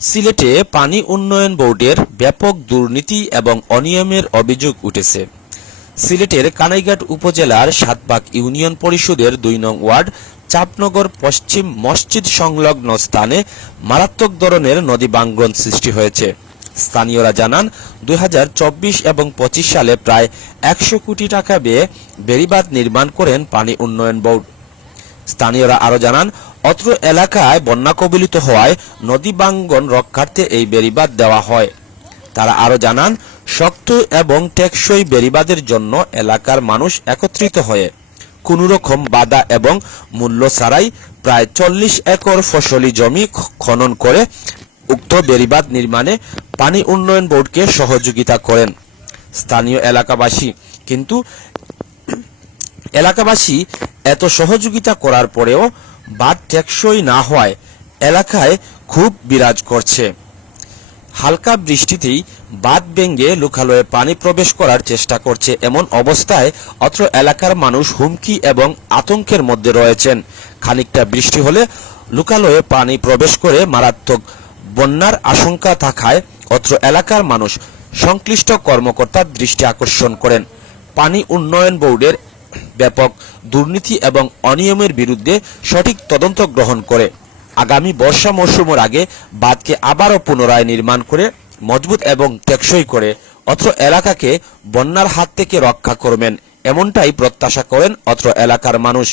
সিলেটে পানি উন্নয়ন বোর্ডের ব্যাপক দুর্নীতি এবং অনিয়মের অভিযোগ উঠেছে। সিলেটের কানাইঘাট উপজেলার সাতবাগ ইউনিয়ন পরিষদের দুই নং ওয়ার্ড, চাপনগর পশ্চিম মসজিদ সংলগ্ন স্থানে মারাত্মক ধরনের নদী বাঙ্গন সৃষ্টি হয়েছে। স্থানীয়রা জানান, দুই হাজার চব্বিশ এবং পঁচিশ সালে প্রায় একশো কোটি টাকা ব্যয়ে বেড়িবাঁধ নির্মাণ করেন পানি উন্নয়ন বোর্ড। স্থানীয়রা আরও জানান অত্র এলাকায় বন্যা কবলিত হওয়ায় নদী বাঙ্গন রক্ষার্থে এই বেড়িবাঁধ দেওয়া হয়। তারা আরও জানান, শক্ত এবং টেকসই বেড়িবাঁধের জন্য এলাকার মানুষ একত্রিত হয়ে কোনো রকম বাধা এবং মূল্য ছাড়াই প্রায় চল্লিশ একর ফসলি জমি খনন করে উক্ত বেড়িবাঁধ নির্মাণে পানি উন্নয়ন বোর্ডকে সহযোগিতা করেন। স্থানীয় এলাকাবাসী কিন্তু এলাকাবাসী এত সহযোগিতা করার পরেও বাঁধ টেকসই না হওয়ায় এলাকায় খুব বিরাজ করছে। হালকা বৃষ্টিতেই বাঁধ ভেঙে লোকালয়ে পানি প্রবেশ করার চেষ্টা করছে। এমন অবস্থায় অত্র এলাকার মানুষ হুমকি এবং আতঙ্কের মধ্যে রয়েছেন। খানিকটা বৃষ্টি হলে লোকালয়ে পানি প্রবেশ করে মারাত্মক বন্যার আশঙ্কা থাকায় অত্র এলাকার মানুষ সংশ্লিষ্ট কর্মকর্তার দৃষ্টি আকর্ষণ করেন। পানি উন্নয়ন বোর্ডের ব্যাপক দুর্নীতি এবং অনিয়মের বিরুদ্ধে সঠিক তদন্ত গ্রহণ করে। আগামী বর্ষা মৌসুমের আগে বাঁধকে আবারও পুনরায় নির্মাণ করে, মজবুত এবং টেকসই করে অত্র এলাকাকে বন্যার হাত থেকে রক্ষা করবেন, এমনটাই প্রত্যাশা করেন অত্র এলাকার মানুষ।